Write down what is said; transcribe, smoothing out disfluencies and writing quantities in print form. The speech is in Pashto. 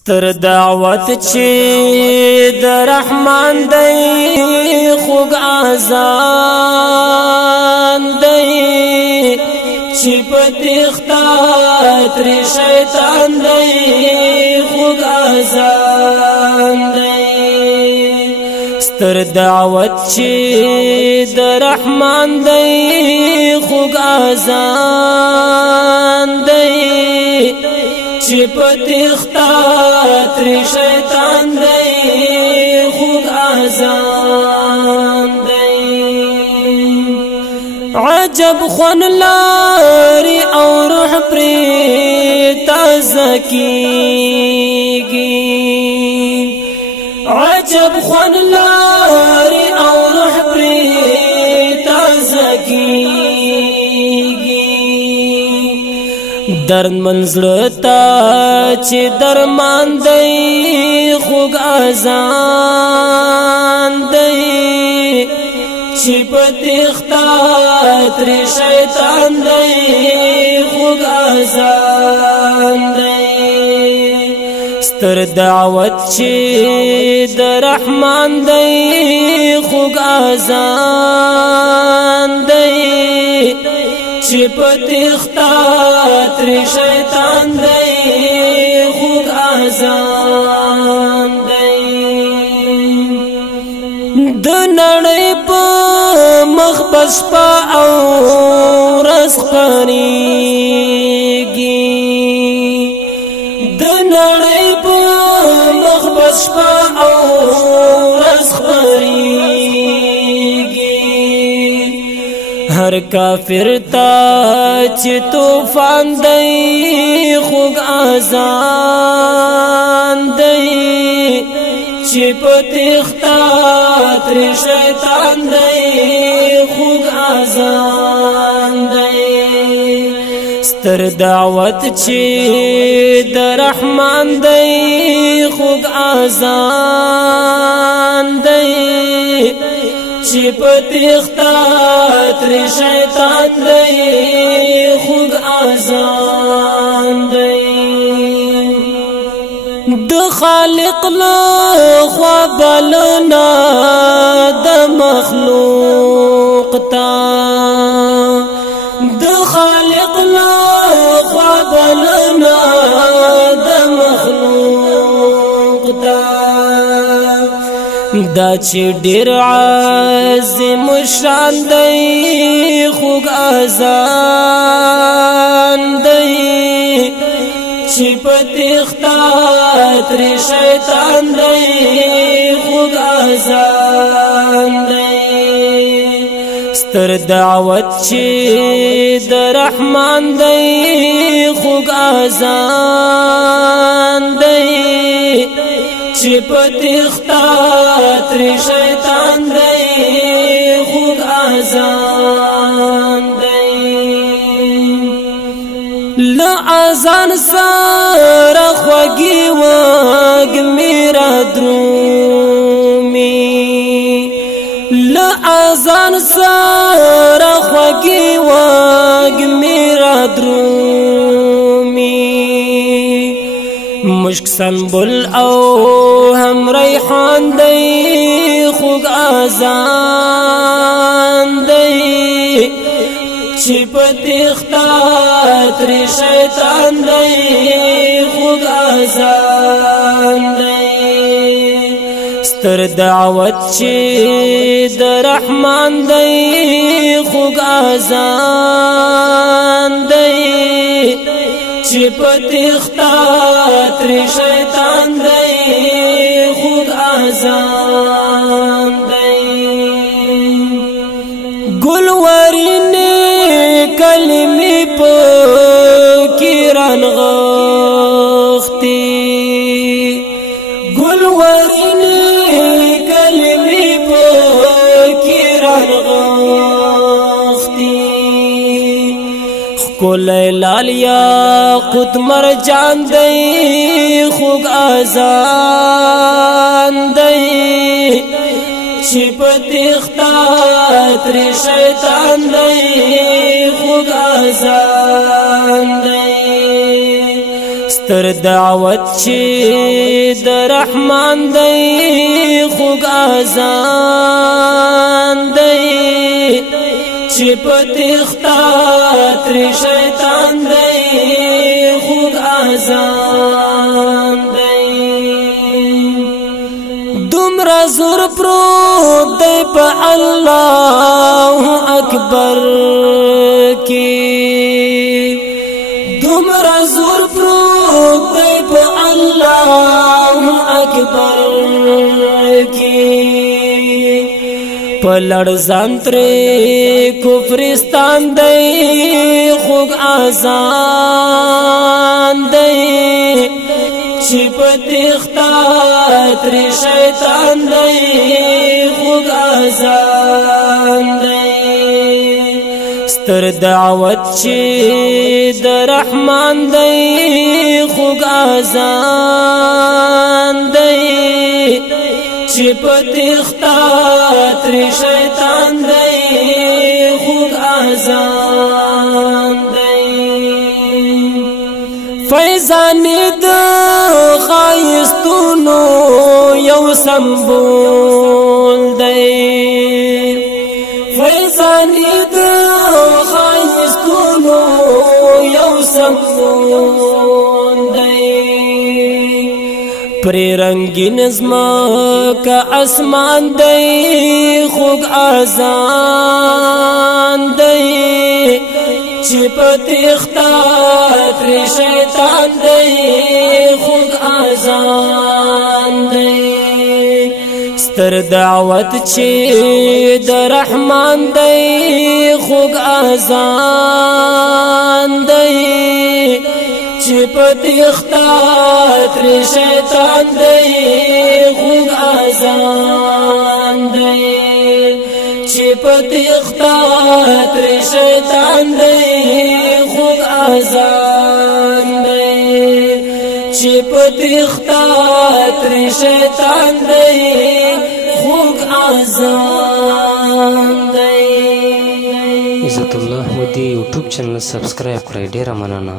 ستر دعوت چې د رحمان دی خوږ اذان دی چې په تخته تر شیطان دی خوږ اذان دی ستر دعوت چې د رحمان دی خوږ اذان دی چې په تخته تر شیطان دی خوږ اذان دی عجب خون لاري او روح پرې تازه کیږي عجب خون لاري او روح پرې تازه کیږي درد منزلتا چې درمان دی خوږ اذان دی چې په تخته تر شیطان دی خوږ اذان دی ستر دعوت چې د رحمان دی خوږ اذان دی چې په تخته تر شیطان دی خوږ اذان دی د نړۍ په مخ بشپا او ورځ خپرېږي د نړۍ په مخ بشپا او ورځ خپرېږي هر کافر ته چې طوفان دی خوږ اذان دی چې په تخته تر شیطان دی خوږ اذان دی ستر دعوت چې د رحمان دی خوږ اذان دی چې په تخته تر شیطان دی خوږ اذان دی د خالق له خوا بلنا د مخلوق تا د خالق له خوا بلنا د مخلوق تا دا چې ډېر عظیم شان دی خوږ اذان دی چې په تخته تر شیطان دی خوږ اذان دی ستر دعوت چې د رحمان دی خوږ اذان دی چې په تخته تر شیطان دی خوږ اذان دی له اذان سره خوږې وږمې را درومي له اذان سره خوږې وږمې را درومي مشک سنبل او هم ریحان دی خوږ اذان دی چې په تخته تر شیطان دی خوږ اذان دی ستر دعوت چې د رحمان دی خوږ اذان دی چې په تخته تر شیطان دی خوږ اذان دی ګلورین کلمې په کې رانغښتې ګلورین کلمې په کې رانغښتې ښکلی لال یاقوت مرجان دی خوږ اذان دی چې په تخته تر شیطان دی خوږ اذان دی ستر دعوت چې د رحمان دی خوږ اذان دی چې په تختا تر شیطان دی خوږ اذان دی دومره زور پروت دی په الله اکبر کې دومره زور پروت دی په الله اکبر کې پلړ زانترې کفرستان دی خوږ اذان دی چې په تختا تر شیطان دی خوږ اذان دی ستر دعوت چې د رحمان دی خوږ اذان دی چې په تختا تر شیطان دی خوږ اذان دی فیضانی د خایستونو یو سمبول دی فیضانی د خایستونو یو سمبول دی پر رنگین ازمکا اسمان دی خوږ اذان دی چې په تختا تر شیطان دی خوږ اذان دی ستر دعوت چې د رحمان دی خوږ اذان دی چې په تختا تر شیطان دی خوږ اذان دی چې په تختا تر شیطان دی خوږ اذان دی چې په تختا تر شیطان دی خوږ اذان دی. عزت الله مودي یوټیوب چینل سبسکرایب کړئ، ډیره مننه.